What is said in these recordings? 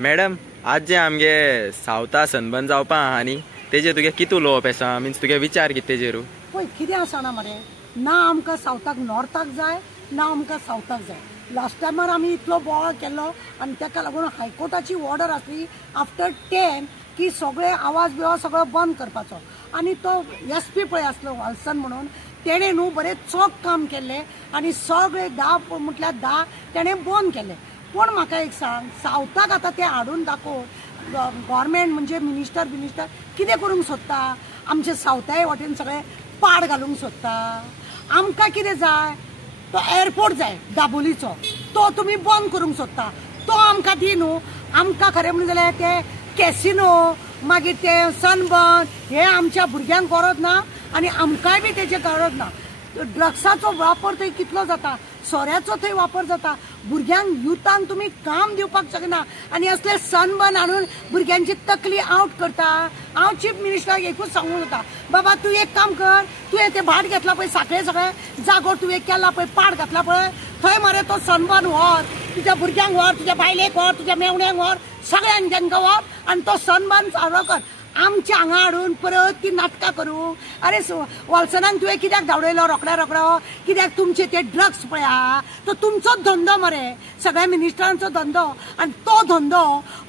Madam आज जे आमगे सावथा सनबर्न जावपा आहा न्ही तेजे तुगे कितू उलोवप आसा मिन्स तुगे विचार कितें तेजेरू पळय कितें आसा ना मरे ना आमकां सावथाक नॉर्थाक जाय ना आमकां सावथाक जाय। लास्ट टायमार आमी इतलो बोवाळ केल्लो आनी ताका लागून हायकोर्टाची ऑर्डर आसली आफ्टर 10 की सगळे आवाज बिवाज सगळो बंद करपाचो आनी तो SP पळय आसलो वाल्सन म्हणून तेणे न्हू बरें चोख काम केल्लें आनी सगळे 10 म्हटल्यार 10 तेणें बंद केलें। पण म्हाका एक सांग सावथाक आतां तें हाडून दाखोवन गव्हर्मेंट म्हणजे मिनिस्टर कितें करूंक सोदता आमचे सावथाय वाटेन सगळे पाड घालूंक सोदता। आमकां कितें जाय तो एअरपोर्ट जाय दाबोलीचो तो तुमी बंद करूंक सोदता तो आमकां दी न्हू। आमकां खरें म्हणून जाल्यार ते कॅसिनो मागीर ते सनबर्न हे आमच्या भुरग्यांक गरज ना आनी आमकांय बी तेची गरज ना। ड्रग्साचो वापर थंय कितलो जाता सोऱ्याचो थंय वापर जाता भुरग्यांक युथांक तुमी काम दिवपाक शकना आनी असले सनबर्न हाडून भुरग्यांची तकली आउट करता। हांव चीफ मिनिस्टराक एकूच सांगूंक सोदता बाबा तूं एक काम कर तुवें ते भाट घेतला पळय साखळे सगळे जागोर तुवें केला पळय पाड घातला पळय थंय मरे तो सनबर्न व्हर तुज्या भुरग्यांक व्हर तुज्या बायलेक व्हर तुज्या मेवण्यांक व्हर सगळ्यांक तांकां व्हर आनी तो सनबर्न चालू कर। आमच्या हांगा हाडून परत ती नाटकां करूं अरे वाल्सनान तुवें कित्याक धांवडयलो रोखड्या कित्याक तुमचे ते ड्रग्स पळय आहा तो तुमचोच धंदो मरे सगळ्या मिनिस्टरांचो धंदो आनी तो धंदो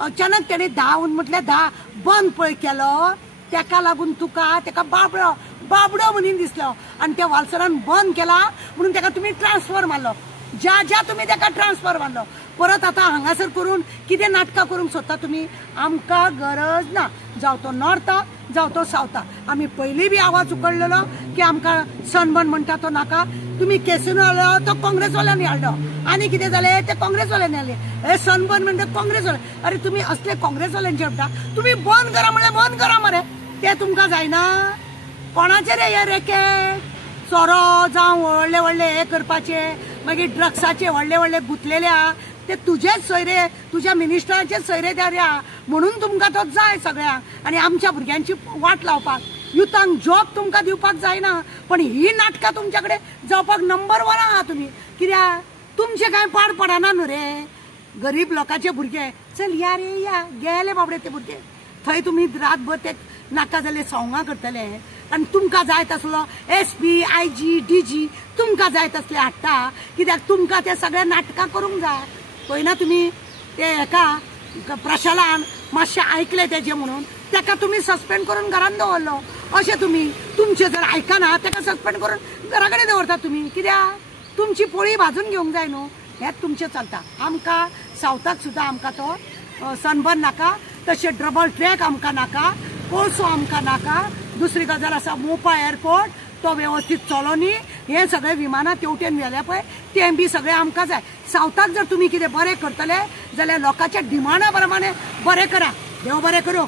अचानक तेणें 10 म्हटल्यार 10 बंद पळय केलो तेका लागून तुका तेका बाबडो म्हणून दिसलो आनी त्या वाल्सनान बंद केला म्हणून तेका तुमी ट्रान्सफर मारलो ज्या तुमी तेका ट्रान्सफर मारलो परत आतां हांगासर करून कितें नाटकां करूंक सोदता तुमी आमकां गरज ना जावं तो नॉर्थाक जावं तो सावथाक। आमी पयलीं बी आवाज उखडलेलो की आमकां सनबर्न म्हणटा तो नाका तुमी कॅसिनो हाडलो तो काँग्रेसवाल्यांनी हाडलो आनी कितें जालें ते काँग्रेसवाल्यांनी हाडले हे सनबर्न म्हणटा काँग्रेसवाले अरे तुमी असले काँग्रेसवाल्यांचे म्हणटा तुमी बंद करा म्हणल्यार बंद करा मरे ते तुमकां जायना। कोणाचे रे हे रॅकेट सोरो जावं व्हडले व्हडले हे करपाचे मागीर ड्रग्साचे व्हडले गुंतलेले आहा ते तुजेच सोयरे तुज्या मिनिस्टराचेच सोयरे त्या म्हणून तुमकां तो जाय सगळ्यांक आनी आमच्या भुरग्यांची वाट लावपाक युथांक जॉब तुमकां दिवपाक जायना पण ही नाटकां तुमच्या कडेन जावपाक नंबर 1 आहा तुमी कित्याक तुमचे कांय पाड पडना न्हू रे गरीब लोकांचे भुरगे चल या रे या गेले बाबडे ते भुरगे थंय तुमी रातभर ते नाका जाल्ले सवंगां करतले आनी तुमकां जाय तसलो SP IG DG तुमकां जाय तसले हाडटा कित्याक तुमकां ते सगळे नाटकां करूंक जाय पळयना तुमी ते हेका प्रशालान मातशें आयकले तेजे म्हणून तेका तुमी सस्पेंड करून घरान दवरलो अशें तुमी तुमचे जर आयकना तेका सस्पेंड करून घरा कडेन दवरता तुमी कित्याक तुमची पोळी भाजून घेवंक जाय न्हू हेंच तुमचें चलता। आमकां सावथाक सुद्दां आमकां तो सनबर्न नाका तशें डबल ट्रॅक आमकां नाका कोळसो आमकां नाका। दुसरी गजाल आसा मोपा एअरपोर्ट तो वेवस्थीत चलो न्ही हे सगळे विमानां तेवटेन व्हेले पळय ते बी सगळे आमकां जाय। सावथाक जर तुमी कितें बरें करतले जाल्यार लोकांच्या डिमांडा प्रमाणे बरें करा देव बरें करूं।